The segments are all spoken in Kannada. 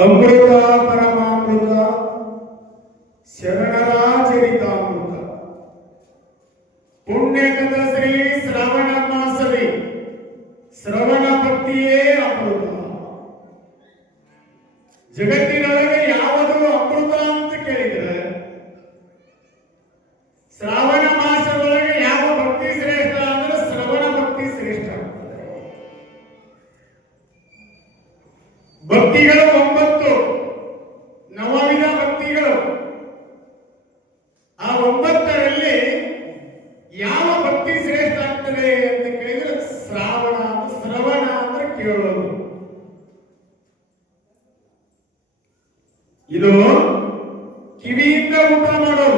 అమృత పరమ ఉన్నాడు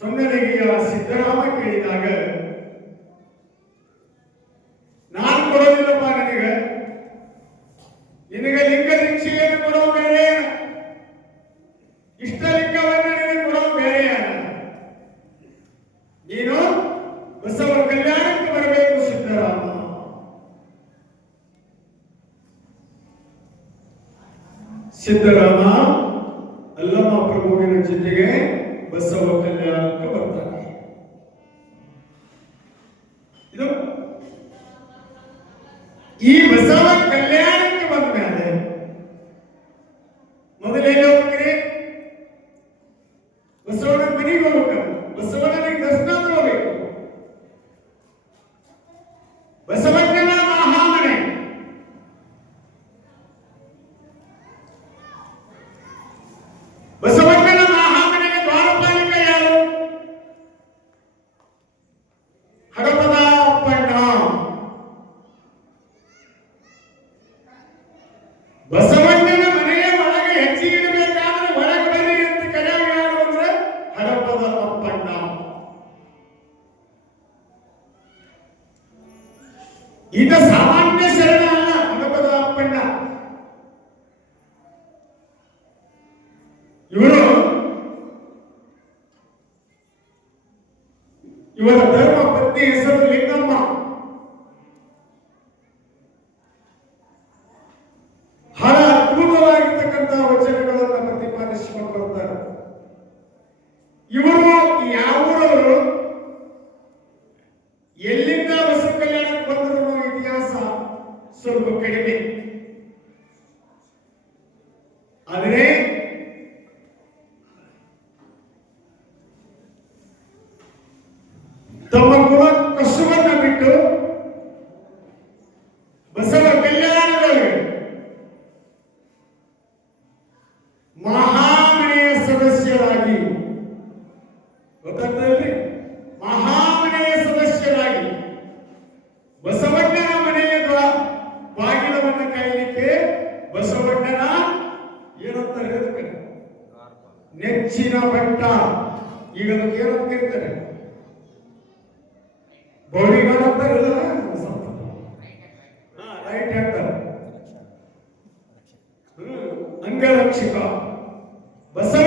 சொன்னதை வாசித்த ராம கேளிதாக que se. Tipo ನೆಚ್ಚಿನ ಬೆಟ್ಟ. ಈಗ ಅದಕ್ಕೆ ಏನಂತ ಕರೀತಾರೆ ಗೌರಿಗಡ ಅಂತ ಹೇಳಿದ್ರೆ ರೈಟ್ ಹ್ಯಾಂಡ್ ಅಂಗರಕ್ಷಕ. ಬಸವ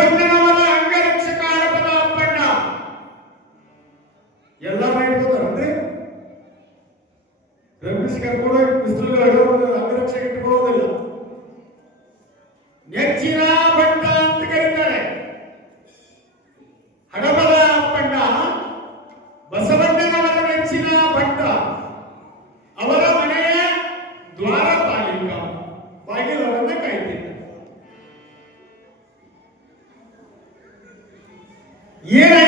ಏನ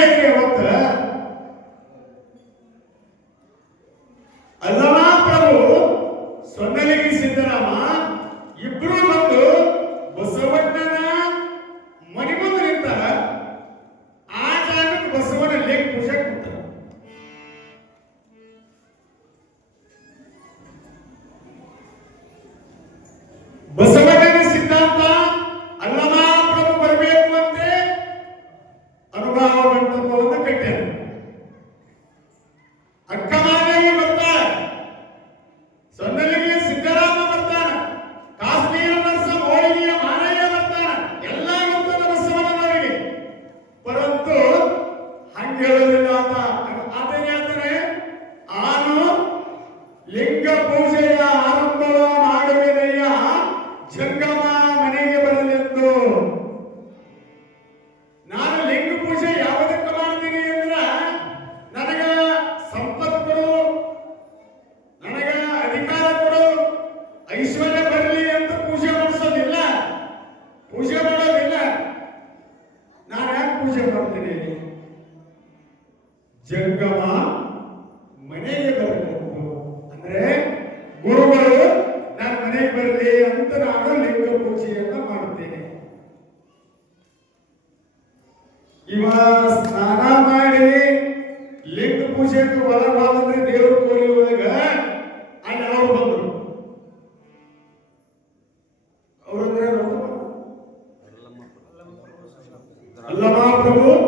ছেলে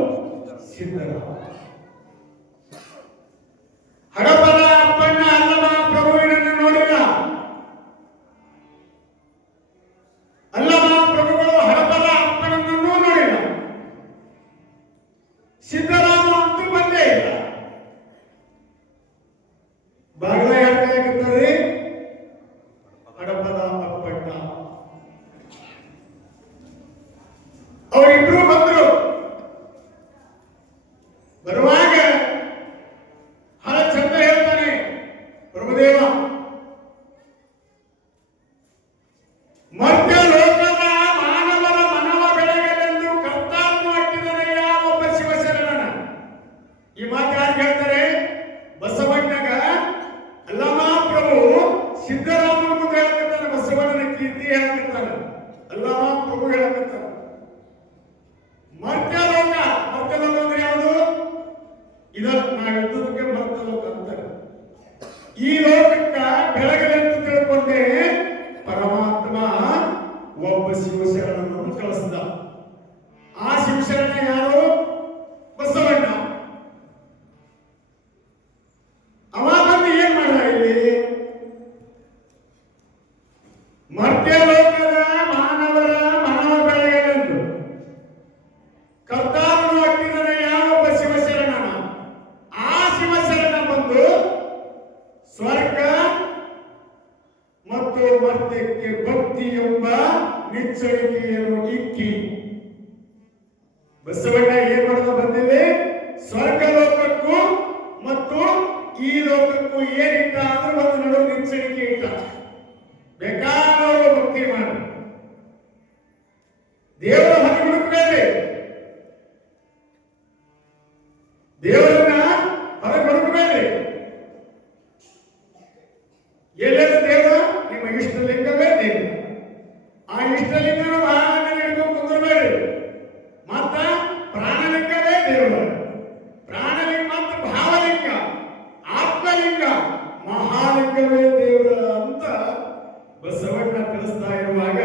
ಮೂರ್ತಿಯೊಬ್ಬ ನಿಚ್ಚಳಿಕೆಯನ್ನು ಇಕ್ಕಿ ಶವನ್ನ ಕಳಿಸ್ತಾ ಇರುವಾಗ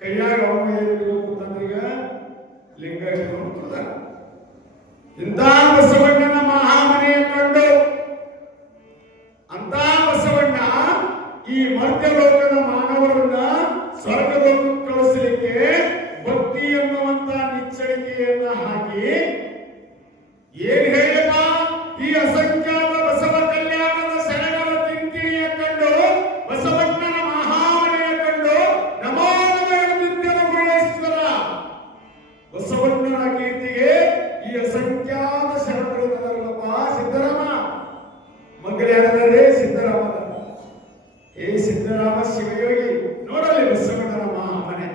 ಕೈಯಾಗ ಅವನು ಏನಿರಬೇಕು ಅಂತಂದ್ರೀಗ ಲಿಂಗ ಇಟ್ಕೊಂಡು ಬಸವಣ್ಣನ ಮಹಾಮನೆಯ ಸಿದ್ದರಾಮ ಸಿಗಯೋಗಿ ನೋಡಲಿ ಬಸವಣ್ಣನ ಮನೆ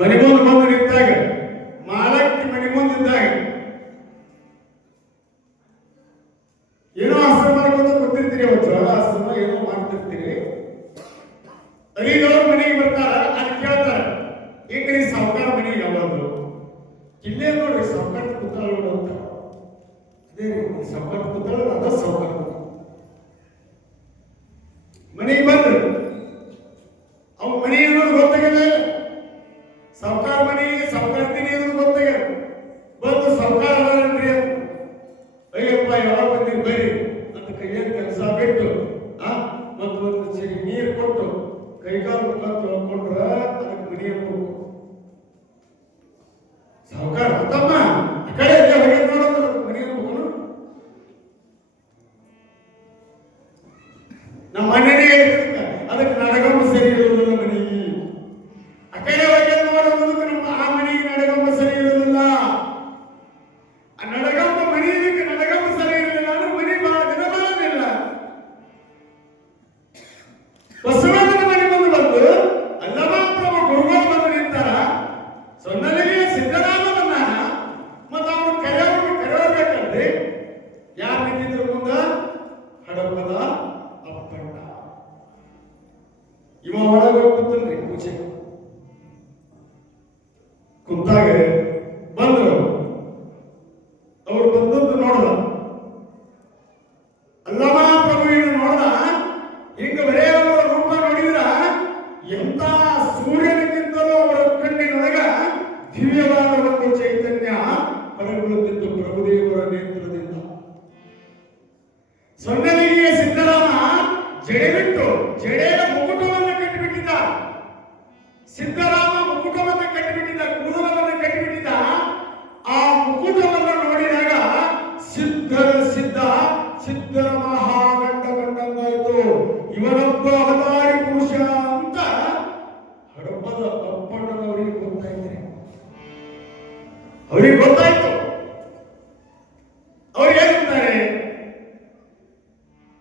ಮನೆಗೊಂದು ಬಂದು ನಿಂತಾಗ.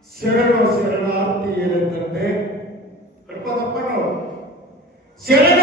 ಶರಣು ಶರಣಾರ್ಥಿ ಏನಂತಂದ್ರೆ ಗಣಪತಪ್ಪನವರು ಶರಣ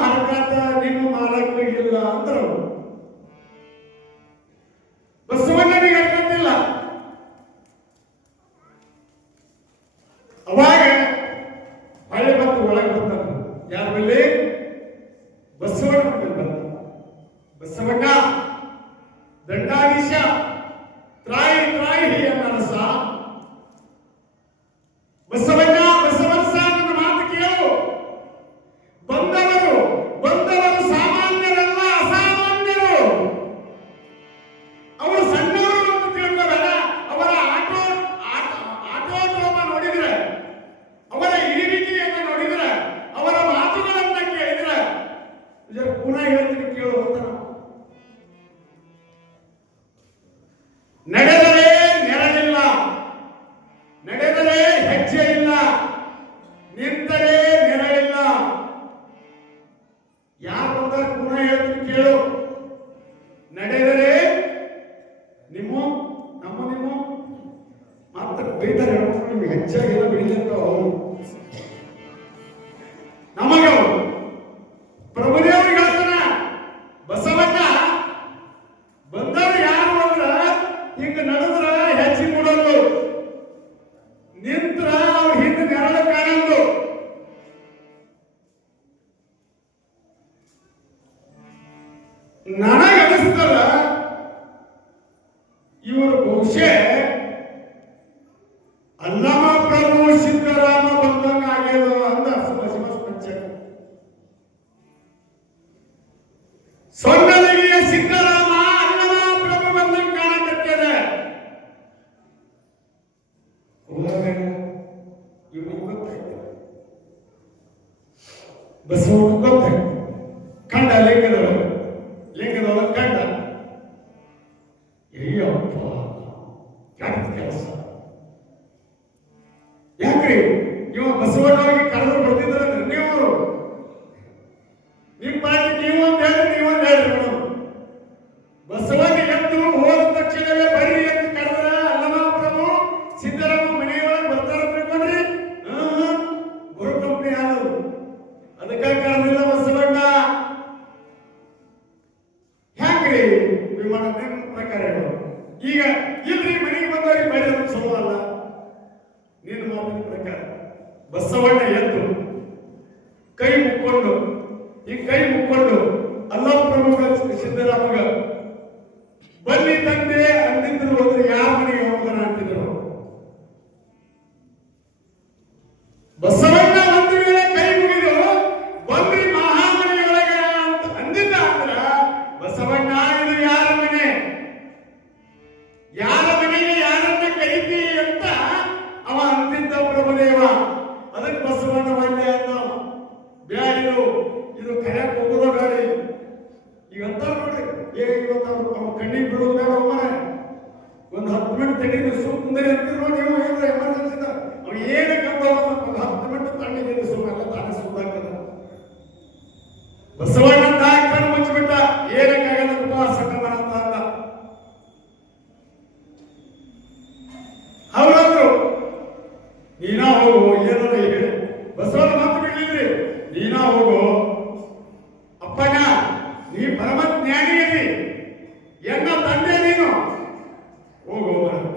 ఆ తర్వాత నిన్ను మా లక్ష్మీ అందరూ.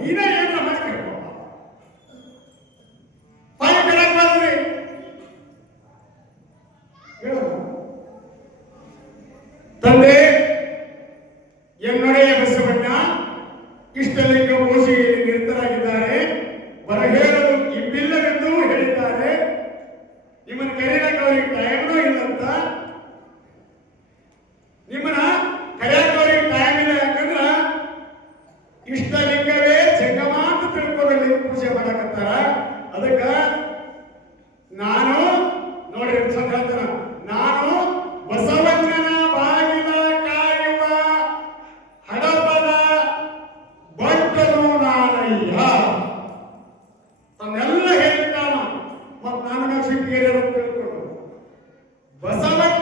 一代人 ಬಸವಣ್ಣನ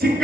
sin